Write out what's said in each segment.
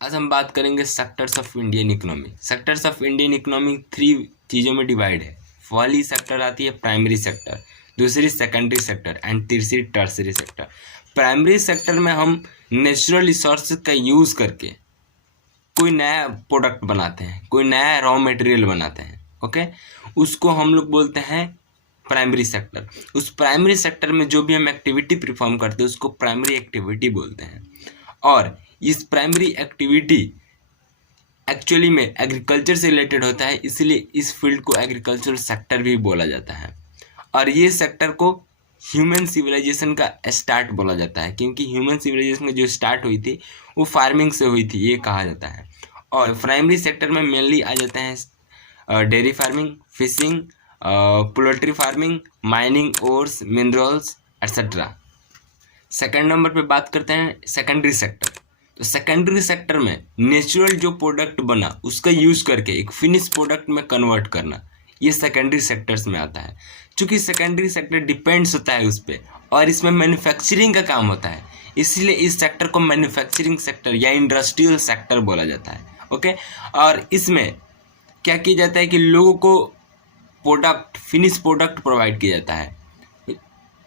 आज हम बात करेंगे sectors of Indian economy. Sectors of Indian economy 3 चीज़ों में डिवाइड है। पहली सेक्टर आती है प्राइमरी सेक्टर, दूसरी सेकेंडरी सेक्टर एंड तीसरी टर्सरी सेक्टर। प्राइमरी सेक्टर में हम नेचुरल रिसोर्स का यूज़ करके कोई नया प्रोडक्ट बनाते हैं, कोई नया रॉ मटेरियल बनाते हैं, ओके, उसको हम लोग बोलते हैं प्राइमरी सेक्टर। उस प्राइमरी सेक्टर में जो भी हम एक्टिविटी परफॉर्म करते हैं उसको प्राइमरी एक्टिविटी बोलते हैं। और इस प्राइमरी एक्टिविटी एक्चुअली में एग्रीकल्चर से रिलेटेड होता है, इसलिए इस फील्ड को एग्रीकल्चरल सेक्टर भी बोला जाता है। और ये सेक्टर को ह्यूमन सिविलाइजेशन का स्टार्ट बोला जाता है, क्योंकि ह्यूमन सिविलाइजेशन जो स्टार्ट हुई थी वो फार्मिंग से हुई थी, ये कहा जाता है। और प्राइमरी सेक्टर में मेनली आ जाते हैं dairy farming, fishing, poultry farming, mining, ores, minerals etcetera. Second number पे बात करते हैं सेकेंडरी सेक्टर। तो सेकेंडरी सेक्टर में नेचुरल जो प्रोडक्ट बना उसका यूज़ करके एक फिनिश प्रोडक्ट में कन्वर्ट करना, ये सेकेंडरी सेक्टर्स में आता है। क्योंकि सेकेंडरी सेक्टर डिपेंड्स होता है उस पर, और इसमें मैन्युफैक्चरिंग का काम होता है, इसलिए इस सेक्टर को मैन्युफैक्चरिंग सेक्टर या इंडस्ट्रियल सेक्टर बोला जाता है, ओके। और इसमें क्या किया जाता है कि लोगों को प्रोडक्ट, फिनिश प्रोडक्ट प्रोवाइड किया जाता है।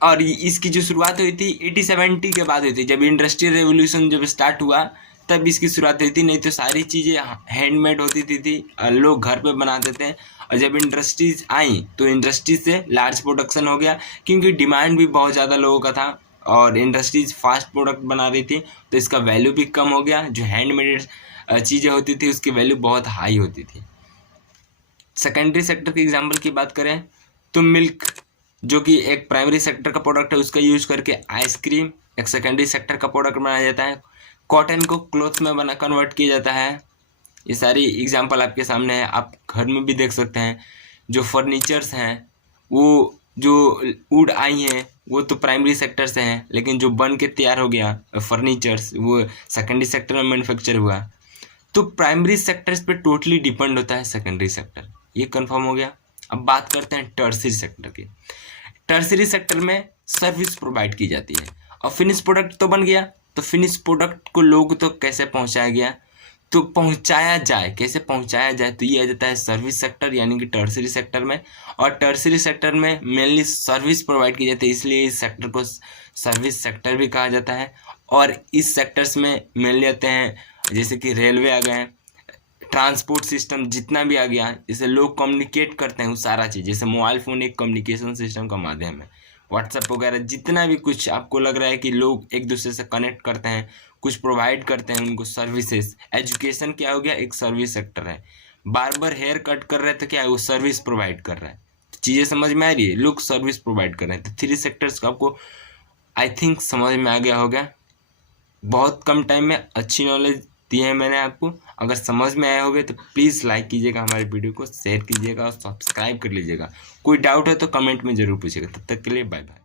और इसकी जो शुरुआत हुई थी 80-70 के बाद हुई थी, जब इंडस्ट्रियल रेवोल्यूशन जब स्टार्ट हुआ तब इसकी शुरुआत हुई थी। नहीं तो सारी चीज़ें हैंडमेड होती थी, लोग घर पे बनाते थे। और जब इंडस्ट्रीज आई तो इंडस्ट्रीज से लार्ज प्रोडक्शन हो गया, क्योंकि डिमांड भी बहुत ज़्यादा लोगों का था और इंडस्ट्रीज फास्ट प्रोडक्ट बना रही थी, तो इसका वैल्यू भी कम हो गया। जो हैंडमेड चीज़ें होती थी उसकी वैल्यू बहुत हाई होती थी। सेकेंडरी सेक्टर के एग्जाम्पल की बात करें तो मिल्क, जो कि एक प्राइमरी सेक्टर का प्रोडक्ट है, उसका यूज करके आइसक्रीम एक सेकेंडरी सेक्टर का प्रोडक्ट बनाया जाता है। कॉटन को क्लॉथ में बना कन्वर्ट किया जाता है। ये सारी एग्जांपल आपके सामने है, आप घर में भी देख सकते हैं। जो फर्नीचर्स हैं, वो जो वुड आई हैं वो तो प्राइमरी सेक्टर से हैं, लेकिन जो बन के तैयार हो गया फर्नीचर्स वो सेकेंडरी सेक्टर में मैन्युफैक्चर हुआ। तो प्राइमरी सेक्टर्स पे टोटली डिपेंड होता है सेकेंडरी सेक्टर, ये कंफर्म हो गया। अब बात करते हैं टर्सरी सेक्टर की। टर्सरी सेक्टर में सर्विस प्रोवाइड की जाती है। और फिनिश प्रोडक्ट तो बन गया, तो फिनिश प्रोडक्ट को लोग तो कैसे पहुंचाया गया, तो पहुंचाया जाए, कैसे पहुंचाया जाए, तो ये आ जाता है सर्विस सेक्टर यानी कि टर्सरी सेक्टर में। और टर्सरी सेक्टर में मेनली सर्विस प्रोवाइड की जाती है, इसलिए इस सेक्टर को सर्विस सेक्टर भी कहा जाता है। और इस सेक्टर्स में मेनली आते हैं जैसे कि रेलवे आ गए, ट्रांसपोर्ट सिस्टम जितना भी आ गया, जैसे लोग कम्युनिकेट करते हैं वो सारा चीज़, जैसे मोबाइल फ़ोन एक कम्युनिकेशन सिस्टम का माध्यम है, व्हाट्सएप वगैरह जितना भी कुछ आपको लग रहा है कि लोग एक दूसरे से कनेक्ट करते हैं, कुछ प्रोवाइड करते हैं उनको सर्विसेज। एजुकेशन क्या हो गया, एक सर्विस सेक्टर है। बार्बर हेयर कट कर रहे हैं तो क्या है, वो सर्विस प्रोवाइड कर रहा है। चीज़ें समझ में आ रही है, लोग सर्विस प्रोवाइड कर रहे हैं। तो 3 सेक्टर्स का आपको आई थिंक समझ में आ गया होगा। बहुत कम टाइम में अच्छी नॉलेज दी है मैंने आपको। अगर समझ में आए होगे तो प्लीज़ लाइक कीजिएगा, हमारे वीडियो को शेयर कीजिएगा और सब्सक्राइब कर लीजिएगा। कोई डाउट है तो कमेंट में ज़रूर पूछिएगा। तब तक के लिए बाय बाय।